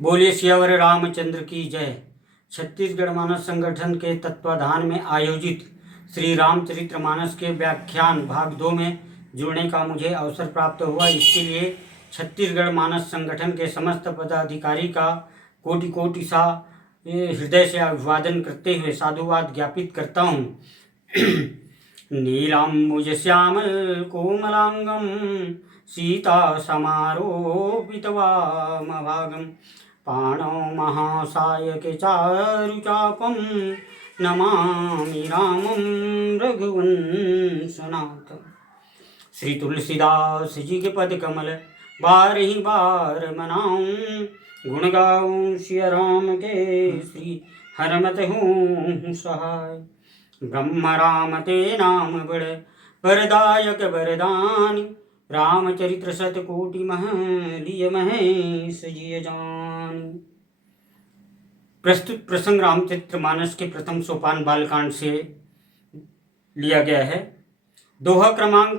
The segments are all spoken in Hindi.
बोलिए सियावर रामचंद्र की जय। छत्तीसगढ़ मानस संगठन के तत्वाधान में आयोजित श्री रामचरितमानस के व्याख्यान भाग 2 में जुड़ने का मुझे अवसर प्राप्त हुआ। इसके लिए छत्तीसगढ़ मानस संगठन के समस्त पदाधिकारी का कोटि कोटि सा हृदय से अभिवादन करते हुए साधुवाद ज्ञापित करता हूँ। नीलाम्बुज श्यामल कोमलांगम सीता समारोपित वामभागम पाणौ महासायके चारुचापं नमामि रामं रघुवंशनाथं। श्री तुलसीदास जी के पद कमल बार ही बार मनाऊं, गुण गाऊं सिया राम के श्री हरमत हूँ सहाय। ब्रह्म राम ते नाम बड़ वरदायक वरदानी, रामचरित्र शतकोटि मह लिय महेश जिय जान। प्रस्तुत प्रसंग रामचरितमानस के प्रथम सोपान बालकांड से लिया गया है। दोहा क्रमांक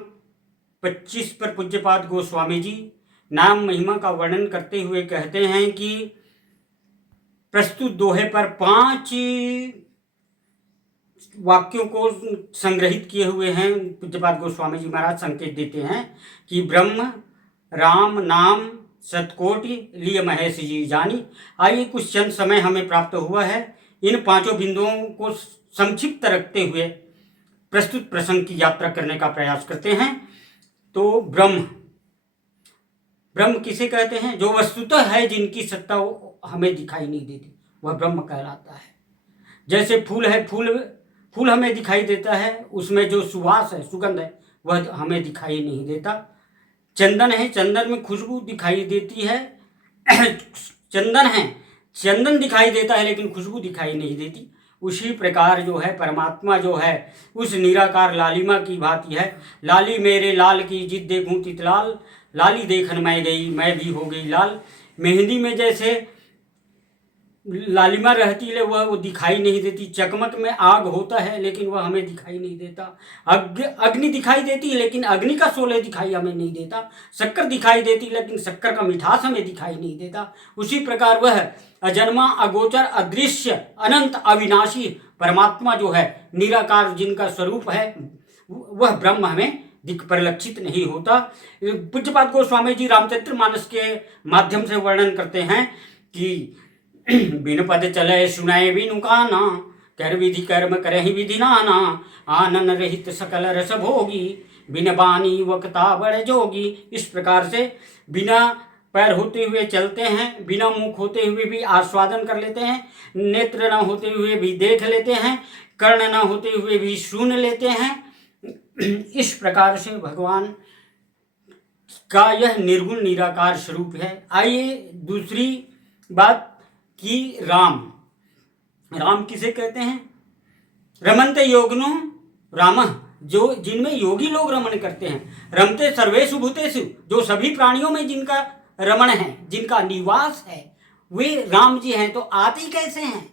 25 पर पूज्यपाद गोस्वामी जी नाम महिमा का वर्णन करते हुए कहते हैं कि प्रस्तुत दोहे पर 5 वाक्यों को संग्रहित किए हुए हैं। पूज्यपाद गोस्वामी जी महाराज संकेत देते हैं कि ब्रह्म राम नाम शतकोटि लिय महेश जी जानी। आइए कुछ क्षण समय हमें प्राप्त हुआ है, इन 5 बिंदुओं को संक्षिप्त रखते हुए प्रस्तुत प्रसंग की यात्रा करने का प्रयास करते हैं। तो ब्रह्म किसे कहते हैं? जो वस्तुतः है, जिनकी सत्ता हमें दिखाई नहीं देती, वह ब्रह्म कहलाता है। जैसे फूल है, फूल हमें दिखाई देता है, उसमें जो सुवास है, सुगंध है, वह हमें दिखाई नहीं देता। चंदन है, चंदन में खुशबू दिखाई देती है। चंदन दिखाई देता है लेकिन खुशबू दिखाई नहीं देती। उसी प्रकार जो है परमात्मा जो है उस निराकार लालिमा की भांति है। लाली मेरे लाल की जिद देखूं तितलाल, लाली देखन मैं गई मैं भी हो गई लाल। मेहंदी में जैसे लालिमा रहती है वह दिखाई नहीं देती। चकमक में आग होता है लेकिन वह हमें दिखाई नहीं देता। अग्नि दिखाई देती है लेकिन अग्नि का शोले दिखाई हमें नहीं देता। शक्कर दिखाई देती लेकिन शक्कर का मिठास हमें दिखाई नहीं देता। उसी प्रकार वह अजन्मा अगोचर अदृश्य अनंत अविनाशी परमात्मा जो है निराकार जिनका स्वरूप है वह ब्रह्म हमें परिलक्षित नहीं होता। पूज्यपाद गोस्वामी जी रामचरितमानस के माध्यम से वर्णन करते हैं कि बिन पद चले सुनाए बिनु काना, कर विधि कर्म करहि विधि नाना, आनन रहित सकल रस भोगी, बिन बानी वक्ता बड़ जोगी। इस प्रकार से बिना पैर होते हुए चलते हैं, बिना मुख होते हुए भी आस्वादन कर लेते हैं, नेत्र न होते हुए भी देख लेते हैं, कर्ण न होते हुए भी सुन लेते हैं। इस प्रकार से भगवान का यह निर्गुण निराकार स्वरूप है। आइए दूसरी बात कि राम किसे कहते हैं? रमन्ते योगिनो रामः, जो जिनमें योगी लोग रमण करते हैं। रमते सर्वेषु भूतेषु, जो सभी प्राणियों में जिनका रमण है, जिनका निवास है, वे राम जी हैं। तो आते कैसे हैं?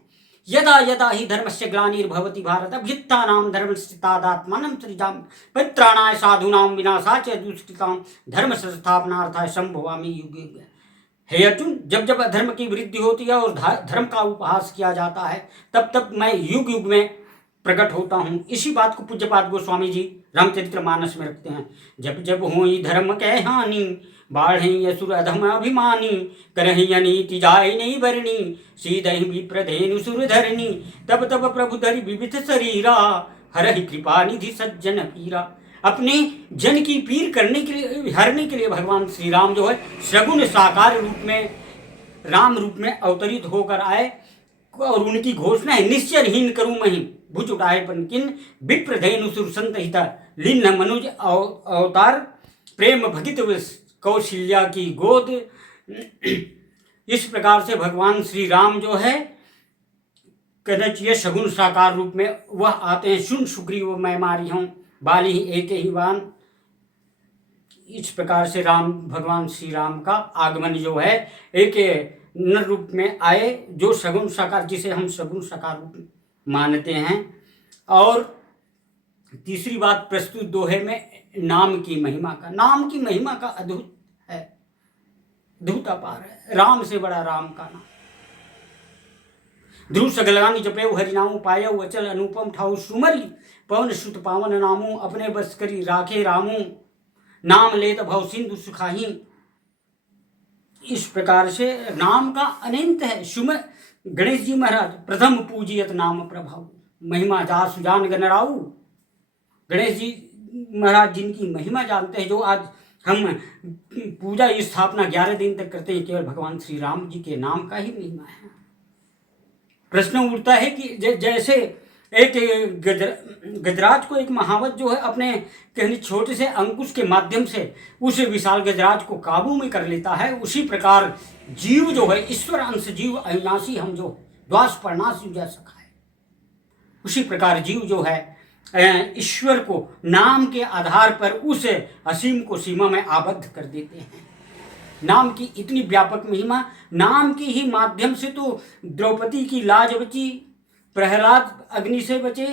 यदा यदा ही धर्मस्य ग्लानिर्भवति भारत अभ्युत्थानां धर्मस्थितादात्मानं सृजाम परित्राणाय साधूनां विनाशाय च दुष्कृतां धर्म संस्थापनार्थाय संभवामि युगे युगे। हे अर्जुन, जब जब अधर्म की वृद्धि होती है और धर्म का उपहास किया जाता है तब तब मैं युग युग में प्रकट होता हूँ। इसी बात को पूज्यपाद गोस्वामी जी रामचरितमानस में रखते हैं। जब जब होई धर्म के हानि, बाढ़ी असुर अधम अभिमानी, करहि अनीति जाय नहीं बरनी, सीधहि विप्रधेनु सुर धरनी, तब तब प्रभु धरि विविध शरीरा, हरहि कृपा निधि सज्जन पीरा। अपने जन की पीर करने के लिए, हरने के लिए भगवान श्री राम जो है सगुण साकार रूप में, राम रूप में अवतरित होकर आए और उनकी घोषणा है, निश्चरहीन करूं मही भुज उठाए पनकिन, विप्रधेनु सुर संत हिता, लिन्न मनुज अवतार, प्रेम भगित कौशल्या की गोद। इस प्रकार से भगवान श्री राम जो है कहना चाहिए सगुण साकार रूप में वह आते हैं। सुन सुग्रीव मैं मारी हूँ बाली ही एक ही बान। इस प्रकार से भगवान श्री राम का आगमन जो है एक नर रूप में आए, जो सगुण साकार, जिसे हम सगुण साकार रूप मानते हैं। और तीसरी बात प्रस्तुत दोहे में नाम की महिमा का अद्भुत है। अद्भुत अपार है। राम से बड़ा राम का नाम। ध्रुव सगलानी जपेऊ हरिनामु पायऊ अचल अनुपम ठाऊ सुमरी पवन सुत पावन नामू अपने बस करी राखे रामू नाम लेत भव सिंधु सुखाही। इस प्रकार से नाम का अनंत है। सुमर गणेश जी महाराज प्रथम पूजियत नाम प्रभाव महिमा जा सुजान गणराऊ। गणेश जी महाराज जिनकी महिमा जानते हैं, जो आज हम पूजा स्थापना 11 दिन तक करते हैं, केवल भगवान श्री राम जी के नाम का ही महिमा है। प्रश्न उठता है कि जैसे एक गजराज को एक महावत जो है अपने कहने छोटे से अंकुश के माध्यम से उस विशाल गजराज को काबू में कर लेता है, उसी प्रकार जीव जो है ईश्वर अंश जीव अविनाशी हम जो द्वास परनाश जैसा है, उसी प्रकार जीव जो है ईश्वर को नाम के आधार पर उस असीम को सीमा में आबद्ध कर देते हैं। नाम की इतनी व्यापक महिमा, नाम के ही माध्यम से तो द्रौपदी की लाज बची, प्रहलाद अग्नि से बचे।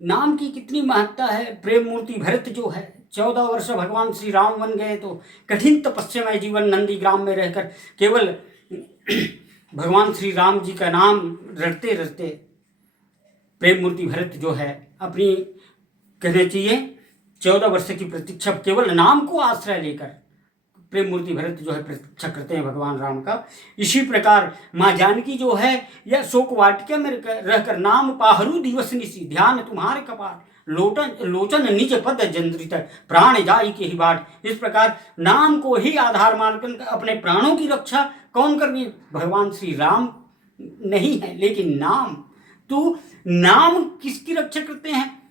नाम की कितनी महत्ता है। प्रेम मूर्ति भरत जो है 14 वर्ष भगवान श्री राम बन गए, तो कठिन तपस्यामय जीवन नंदी ग्राम में रहकर केवल भगवान श्री राम जी का नाम रटते रटते प्रेम मूर्ति भरत जो है अपनी कहना चाहिए 14 वर्ष की प्रतीक्षा केवल नाम को आश्रय लेकर प्रेम मूर्ति भरत जो है प्रतीक्षा करते हैं भगवान राम का। इसी प्रकार माँ जानकी जो है यह शोक वाटिका में रहकर नाम पाहरू दिवस निशी ध्यान तुम्हारे कपार लोचन निज पद जंद्रित प्राण जाई के ही बाट। इस प्रकार नाम को ही आधार मानकर अपने प्राणों की रक्षा कौन करनी? भगवान श्री राम नहीं है, लेकिन नाम। तो नाम किसकी रक्षा करते हैं?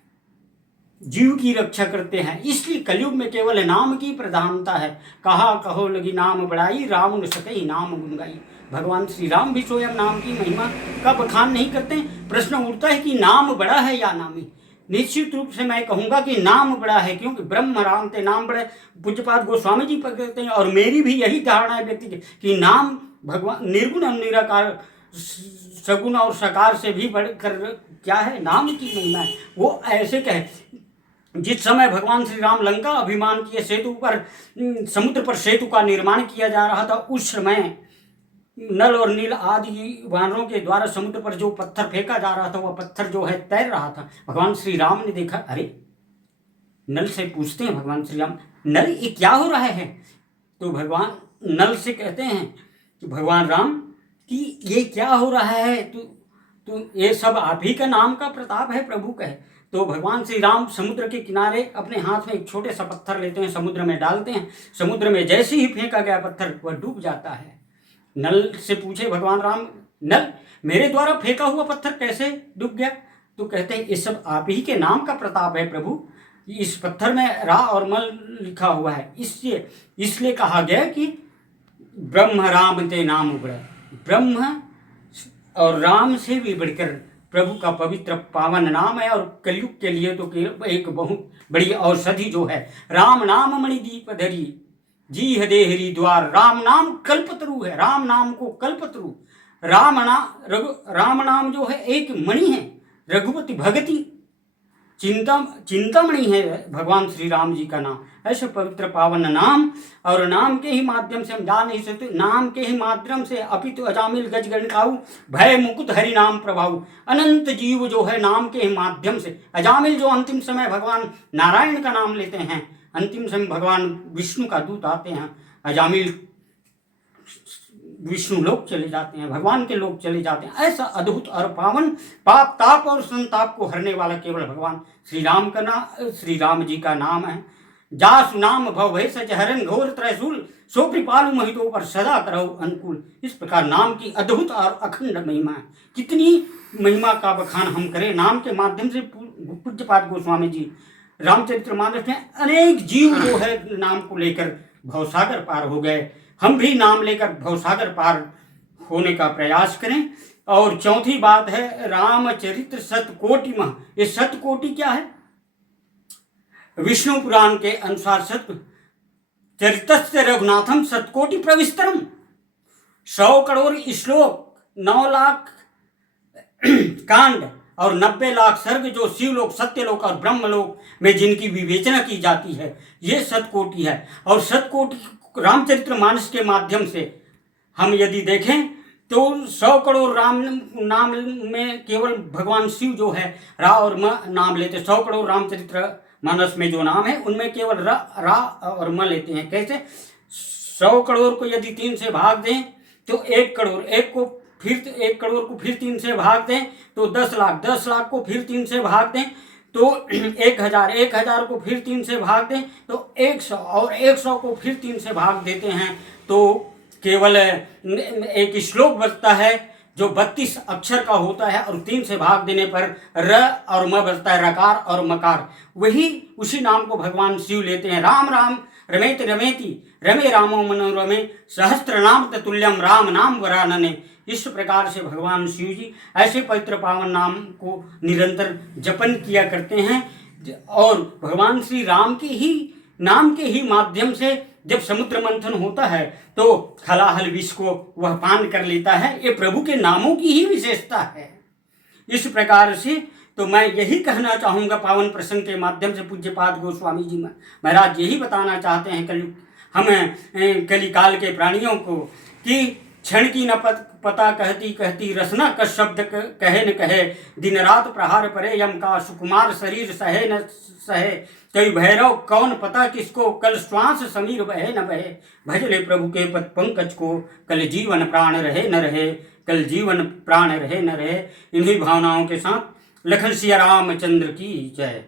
जीव की रक्षा करते हैं। इसलिए कलयुग में केवल नाम की प्रधानता है। कहा कहो लगी नाम बढ़ाई राम न सकई नाम गुण गाई। भगवान श्री राम भी स्वयं नाम की महिमा का बखान नहीं करते। प्रश्न उठता है कि नाम बड़ा है या नामी? निश्चित रूप से मैं कहूंगा कि नाम बड़ा है, क्योंकि ब्रह्म राम ते नाम बड़े। पूज्यपाद गोस्वामी जी पर कहते हैं, और मेरी भी यही धारणा है व्यक्ति की, कि नाम भगवान निर्गुण और निराकार सगुण और सकार से भी बढ़कर क्या है, नाम की महिमा है। वो ऐसे कहे, जिस समय भगवान श्री राम लंका अभिमान किए सेतु पर समुद्र पर सेतु का निर्माण किया जा रहा था, उस समय नल और नील आदि वानरों के द्वारा समुद्र पर जो पत्थर फेंका जा रहा था, वह पत्थर जो है तैर रहा था। भगवान श्री राम ने देखा, अरे नल से पूछते हैं भगवान श्री राम, नल ये क्या हो रहा है? तो भगवान नल से कहते हैं भगवान राम कि ये क्या हो रहा है? तो ये सब आप ही का नाम का प्रताप है, प्रभु का है। तो भगवान श्री राम समुद्र के किनारे अपने हाथ में एक छोटे सा पत्थर लेते हैं, समुद्र में डालते हैं। समुद्र में जैसे ही फेंका गया पत्थर वह डूब जाता है। नल से पूछे भगवान राम, नल मेरे द्वारा फेंका हुआ पत्थर कैसे डूब गया? तो कहते हैं ये सब आप ही के नाम का प्रताप है प्रभु। इस पत्थर में रा और मल लिखा हुआ है, इसलिए कहा गया कि ब्रह्म राम ते नाम उबड़ा। ब्रह्म और राम से भी बढ़कर प्रभु का पवित्र पावन नाम है। और कलयुग के लिए तो एक बहुत बड़ी औषधि जो है, राम नाम मणि दीप धरी जी हदेहरी द्वार। राम नाम कल्पतरु है, राम नाम को कल्पतरु। राम नाम जो है एक मणि है, रघुपति भगति चिंतामणि है भगवान श्री राम जी का नाम। ऐसे पवित्र पावन नाम, और नाम के ही माध्यम से हम जा नहीं सकते। नाम के ही माध्यम से अपित अजामिल गज गणकाऊ भय मुकुट हरि नाम प्रभाऊ। अनंत जीव जो है नाम के ही माध्यम से, अजामिल जो अंतिम समय भगवान नारायण का नाम लेते हैं, अंतिम समय भगवान विष्णु का दूत आते हैं, अजामिल विष्णु लोक चले जाते हैं, भगवान के लोक चले जाते हैं। ऐसा अद्भुत और पावन पाप ताप और संताप को हरने वाला केवल भगवान श्री राम का नाम, श्री राम जी का नाम है। जासु नाम भव भय सच हरण घोर त्रैशूल सो कृपालु महितों पर सदा करहु अनुकूल। इस प्रकार नाम की अद्भुत और अखंड महिमा है। कितनी महिमा का बखान हम करें। नाम के माध्यम से पूज्यपाद गोस्वामी जी रामचरितमानस में अनेक जीव जो है नाम को लेकर भवसागर पार हो गए। हम भी नाम लेकर भवसागर पार होने का प्रयास करें। और चौथी बात है रामचरित्र सतकोटि मह। ये सतकोटि क्या है? विष्णु पुराण के अनुसार चरितस्य रघुनाथम सतकोटि प्रविस्तरम। 100 करोड़ श्लोक, 9 लाख कांड और 90 लाख सर्ग जो शिवलोक, सत्यलोक और ब्रह्मलोक में जिनकी विवेचना की जाती है, ये सतकोटि है। और सतकोटि रामचरितमानस के माध्यम से हम यदि देखें तो 100 करोड़ राम नाम में केवल भगवान शिव जो है रा और म नाम लेते। 100 करोड़ रामचरितमानस में जो नाम है उनमें केवल रा और म लेते हैं। कैसे? 100 करोड़ को यदि 3 से भाग दें तो 1 करोड़, 1 करोड़ को फिर 3 से भाग दें तो 10 लाख, 10 लाख को फिर 3 से भाग दें तो 1000, 1000 को फिर 3 से भाग दें तो 100, और 100 को फिर 3 से भाग देते हैं तो केवल एक श्लोक बचता है जो 32 अक्षर का होता है, और 3 से भाग देने पर र और म बचता है, रकार और मकार। वही उसी नाम को भगवान शिव लेते हैं। राम राम रमेति रमेति रमे रामो मनोरमे सहस्त्र नाम ततुल्यम राम नाम वरानने। इस प्रकार से भगवान शिव जी ऐसे पवित्र पावन नाम को निरंतर जपन किया करते हैं। और भगवान श्री राम के ही नाम के ही माध्यम से जब समुद्र मंथन होता है तो हलाहल विष को वह पान कर लेता है। ये प्रभु के नामों की ही विशेषता है। इस प्रकार से तो मैं यही कहना चाहूँगा पावन प्रसंग के माध्यम से, पूज्यपाद गोस्वामी जी महाराज यही बताना चाहते हैं हम कलिकाल के प्राणियों को कि क्षण की न पता कहती कहती रसना का शब्द कहे न कहे, दिन रात प्रहार परे यम का सुकुमार शरीर सहे न सहे, कई भैरव कौन पता किसको, कल श्वास समीर बहे न बहे, भजले प्रभु के पद पंकज को, कल जीवन प्राण रहे न रहे, कल जीवन प्राण रहे न रहे। इन्हीं भावनाओं के साथ लखन सिया रामचंद्र की जय।